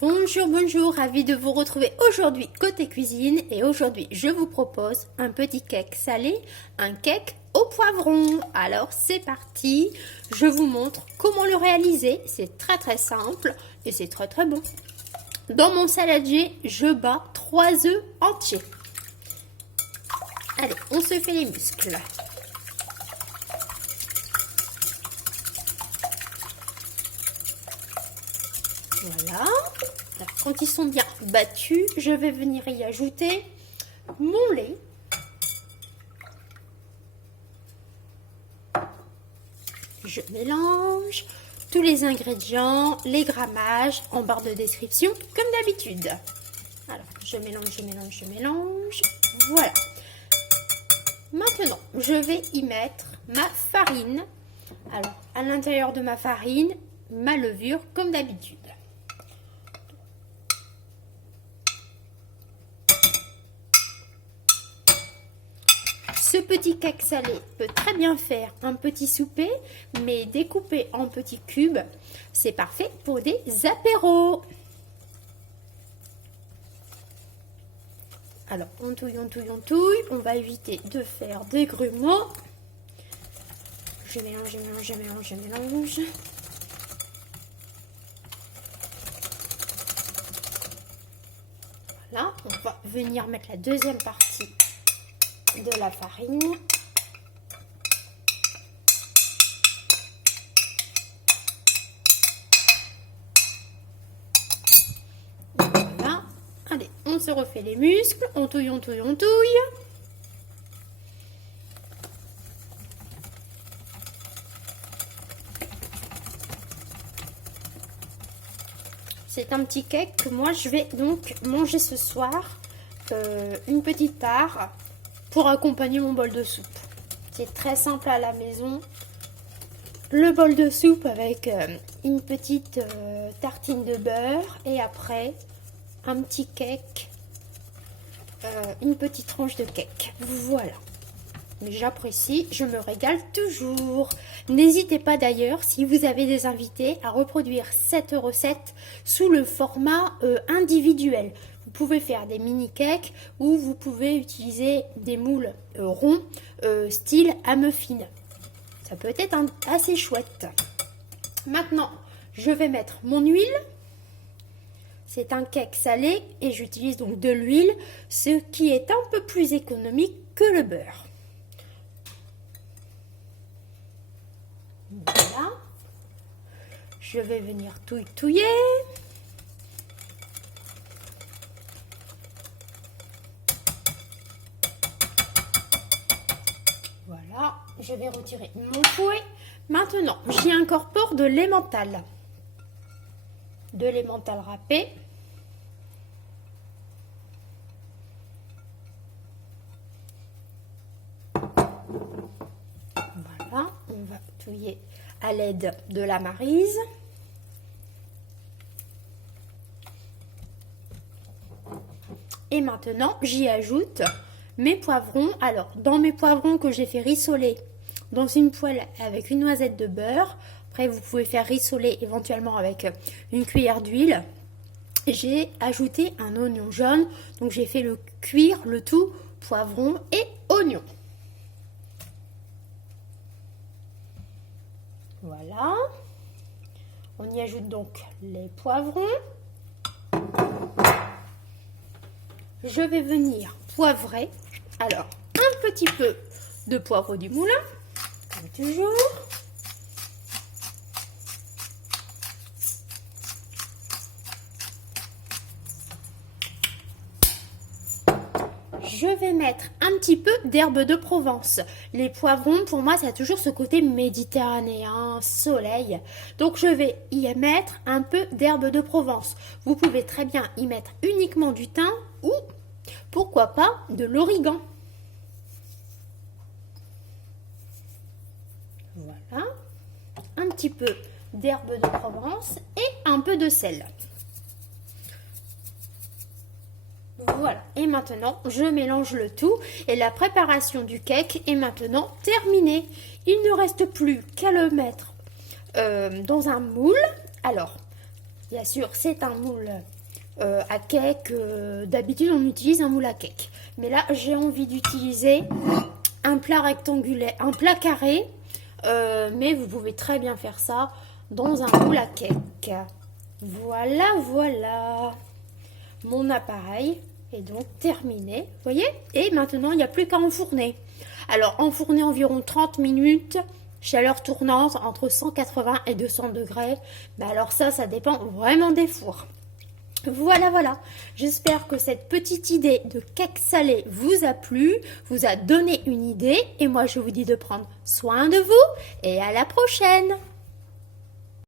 Bonjour, bonjour, ravie de vous retrouver aujourd'hui côté cuisine et aujourd'hui je vous propose un petit cake salé, un cake au poivron. Alors c'est parti, je vous montre comment le réaliser, c'est très simple et c'est très bon. Dans mon saladier, je bats 3 œufs entiers. Allez, on se fait les muscles. Voilà. Alors, quand ils sont bien battus, je vais venir y ajouter mon lait. Je mélange tous les ingrédients, les grammages en barre de description comme d'habitude. Alors, je mélange. Voilà. Maintenant, je vais y mettre ma farine. Alors, à l'intérieur de ma farine, ma levure comme d'habitude. Ce petit cake salé peut très bien faire un petit souper, mais découpé en petits cubes, c'est parfait pour des apéros. Alors, on touille, on va éviter de faire des grumeaux. Je mélange. Voilà, on va venir mettre la deuxième partie de la farine. Voilà. Allez, on se refait les muscles. On touille. C'est un petit cake que moi je vais donc manger ce soir. Une petite part pour accompagner mon bol de soupe. C'est très simple à la maison. Le bol de soupe avec une petite tartine de beurre et après un petit cake, une petite tranche de cake. Voilà. Mais j'apprécie, je me régale toujours. N'hésitez pas d'ailleurs, si vous avez des invités, à reproduire cette recette sous le format individuel. Vous pouvez faire des mini cakes ou vous pouvez utiliser des moules ronds style à muffin. Ça peut être assez chouette. Maintenant, je vais mettre mon huile. C'est un cake salé et j'utilise donc de l'huile, ce qui est un peu plus économique que le beurre. Voilà. Je vais venir touiller. Voilà, je vais retirer mon fouet. Maintenant, j'y incorpore de l'emmental. De l'emmental râpé. Voilà, on va touiller à l'aide de la maryse. Et maintenant, j'y ajoute mes poivrons. Alors, dans mes poivrons que j'ai fait rissoler dans une poêle avec une noisette de beurre, après vous pouvez faire rissoler éventuellement avec une cuillère d'huile, j'ai ajouté un oignon jaune, donc j'ai fait cuire le tout poivron et oignon. Voilà, on y ajoute donc les poivrons. Je vais venir poivrer, alors un petit peu de poivre du moulin, comme toujours. Je vais mettre un petit peu d'herbe de Provence. Les poivrons, pour moi, ça a toujours ce côté méditerranéen, soleil. Donc, je vais y mettre un peu d'herbe de Provence. Vous pouvez très bien y mettre uniquement du thym ou, pourquoi pas, de l'origan. Voilà. Un petit peu d'herbe de Provence et un peu de sel. Voilà, et maintenant je mélange le tout et la préparation du cake est maintenant terminée. Il ne reste plus qu'à le mettre dans un moule. Alors, Bien sûr, c'est un moule à cake. D'habitude, on utilise un moule à cake. Mais là, j'ai envie d'utiliser un plat rectangulaire, un plat carré. Mais vous pouvez très bien faire ça dans un moule à cake. Voilà, voilà. Mon appareil est donc terminé. Vous voyez? Et maintenant, il n'y a plus qu'à enfourner. Alors, enfourner environ 30 minutes. Chaleur tournante entre 180 et 200 degrés. Mais alors ça dépend vraiment des fours. Voilà, voilà. J'espère que cette petite idée de cake salé vous a plu, vous a donné une idée. Et moi, je vous dis de prendre soin de vous et à la prochaine.